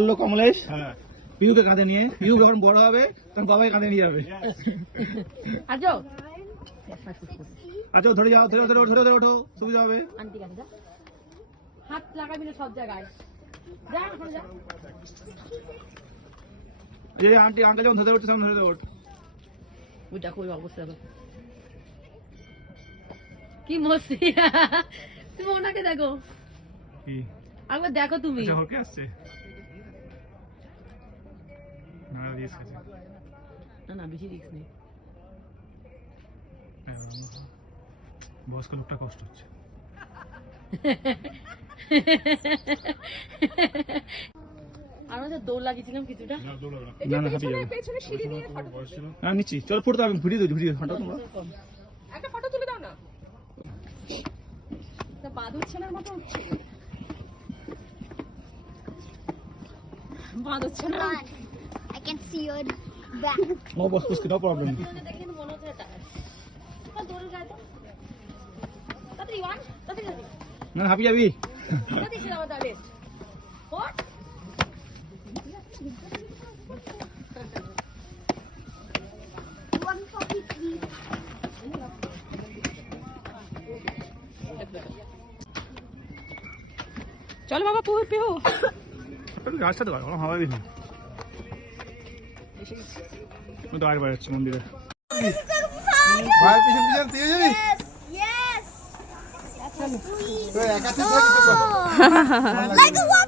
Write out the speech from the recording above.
বলল কমলেশ হ্যাঁ। পিউকে কাঁধে নিয়ে পিউ যখন বড় হবে তখন বাবাই কাঁধে নিয়ে যাবে। আচ্ছা ধরে যাও ধরে ধরে ধরে ধরে ওঠো সুবিধা হবে। আন্টি হাত লাগাবি না সব জায়গায়। যা আন্টি আঙ্কেল যখন ধরে উঠছে তখন ধরে ওঠ ওই দেখো ওই অবস্থা কি মস্তি। তুমি ওনাকে দেখো। কি? একবার দেখো তুমি। আচ্ছা হকে আসছে? রিস্ক আছে না না বেশি রিস্ক নেই। হ্যাঁ, বয়স্ক লোকটা কষ্ট হচ্ছে। আর আমাদের দৌড় লাগিয়েছিলাম কিছুটা। না না। হাঁপিয়ে যাবে হ্যাঁ নিচ্ছি চল ফুটতে হবে ভিডিও দিচ্ছি ভিডিও হাঁটো তোমরা একটা ফটো তুলে দাও না। তা বাদুর ছেলের মতো উঠছে বাদুর ছেলে Run. I can see your back. No boss কুস্কি no problem দেখে কিন্তু মনে হচ্ছে এটা আর দৌড়ের গায়ে তো তাড়াতাড়ি ওয়ান তাড়াতাড়ি তাড়াতাড়ি না না, হাঁপিয়ে যাবি তাড়াতাড়ি ছিল আমার রেস্ট হোয়াট One forty-three. চলো বাবা পুহু পিহু একটু গাছটা তো আমার হাওয়া দিন তো আর বাড়াচ্ছি মন্দিরে ভাই পিছন পিছন তুই যাবি Yes. তো একা থেকে কিছু কর। Like a walk